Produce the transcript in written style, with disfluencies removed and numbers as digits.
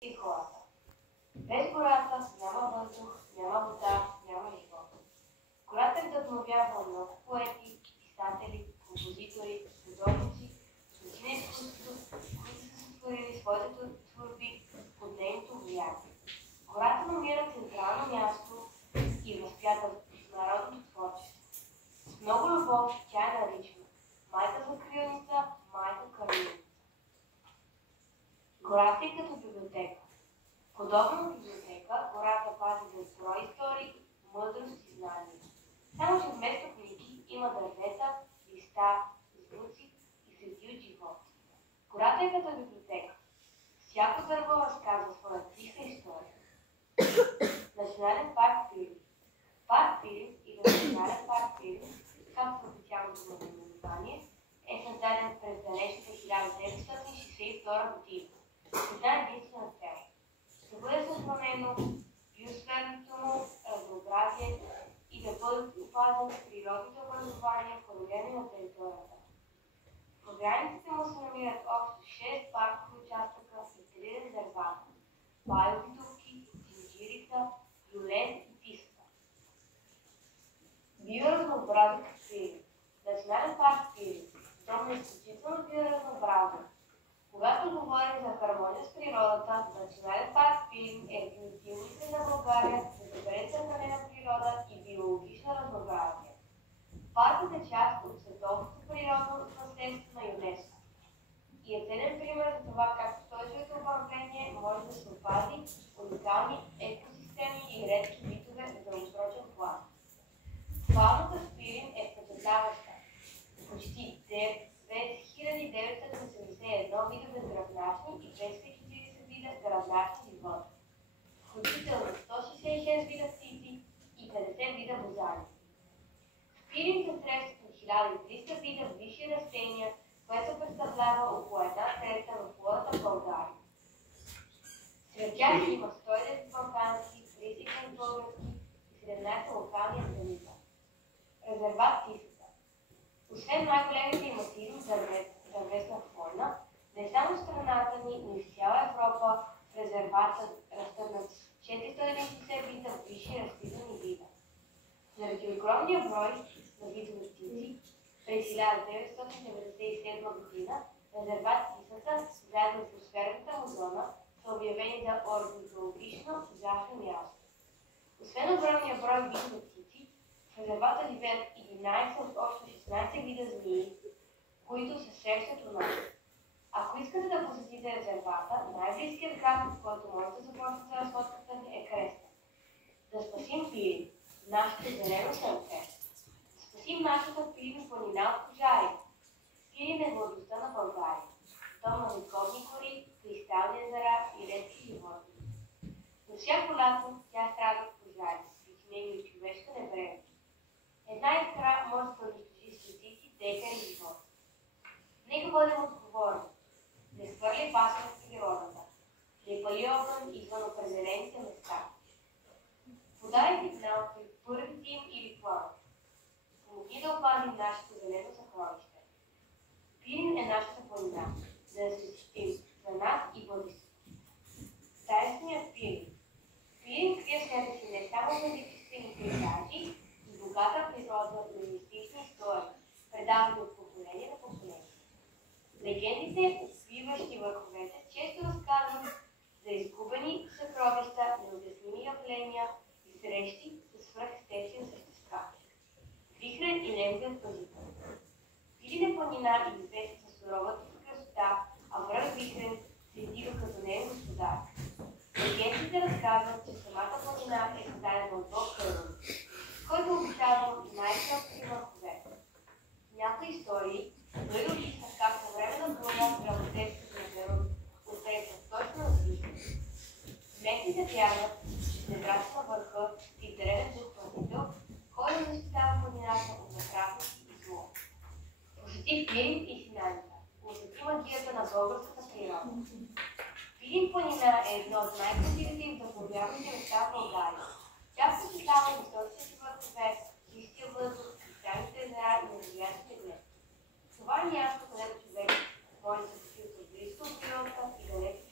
и хората. Без гората няма въздух, няма вода, няма живот. Гората е вдъхновявала много поети, писатели, композитори, художници, светци на изкуството, които са сътворили своите творби под нейното влияние. Гората намира централно място и възпята в народното творчество. С много любов тя е наричана майка закрилница, майка кърмилница. Гората е като библиотека. Подобно на библиотека, гората пази безброй истории, мъдрост и знания. Само че вместо книги има дървета, листа, звуци и следи от живот. Гората е като библиотека. Всяко дърво разказва своя тиха история. Национален парк Пирин. Парк Пирин или Национален парк Пирин, както официалното му наименование, е създаден през далечната 1962 година. Една единствена цел – да бъде съхранено биосферното му разнообразие и да бъдат опазени природните образования по време на територията. В границите му се намират общо 6 паркови участъка и 3 резервата – Байови дупки, Джинджирица, Люлен и Тисата. Биоразнообразие в Пирин. Национален парк Пирин. Дом на изключително биоразнообразие. Когато говорим за хармония с природата, Национален парк Пирин е един от символите на България за добре съхранена природа и биологично разнообразие. Паркът е част от световното природно наследство на ЮНЕСКО и е ценен пример за това как устойчивото управление може да се опази уникални екосистеми и редки видове в дългосрочен план. Фауната в Пирин е впечатляваща. Почти 2981 вида безгръбначни и 240 вида гръбначни животни, включително 166 вида птици и 50 вида бозани. В Пирин се срещат 1300 вида висши растения, което представлява около 1/3 в флората в България. Сред тях има 110 балкански, 35 български и 17 локални организми. Резерват Тисата. Освен най-големите и масивни дървесна фауна, не само в страната ни, но и в цяла Европа в резервата растат над 490 вида висши растителни вида. Заради огромния брой на видове птици, през 1997 година резерват Тисата, заедно с биосферната му зона, са обявени за орнитологично важно място. Освен огромния брой видове птици, в резервата живеят 11 от общо 16 вида змии, които се срещат у нас. Ако искате да посетите резервата, най-близкият град, в който можете да започнете разходката ви е Кресна. Да спасим Пирин, нашето зелено сърце. Да спасим нашата Пирин планина от пожари. Пирин е младостта на България. Дом на вековни гори, кристални езера и редки животни. Но всяко лято тя страда от пожари, причинени от човешка невремие. Една искра може да унищожи стотици декари живот. Нека бъдем отговорни. Не свърли басма в природата. Не пали огън извън определените места. Подай сигнал при първите им или план. Помоги да опазим нашето зелено съкровище. Пирин е нашата планина, за да се защитим за нас и бъдещето. Тайнственият Пирин. Пирин крие в себе си не само величествени пейзажи, и богата природа на мистични истории, предавани от поколение на поколение. Легендите, свиващи върховете, често разказват за изгубени съкровища, необясними явления и срещи с свръхестествени същества. Вихрен и неговият пазител. Пирин е планина и известна със суровата си красота, а връх Вихрен се издига като нейн господар. Легендите разказват, че самата планина е създадена от бог Кърън, който обитава най-красиви върхове. В някои истории дори описват как по време на грома дръвотеците на Кърън отрекват точно на Вихрен. Местните вярват, че небрата на върха и древен дух пазител, който защитава планината от напразност и зло. Посети Пирин и Синаника. Усети магията на българската природа. Пирин планина е едно от най-красивите и вдъхновяващи места в България. Тя посетава високите върхове, чистия въздух, кристалните езера и невероятните гледки. Това е място, където човек може да се чувства близко от природата и далеко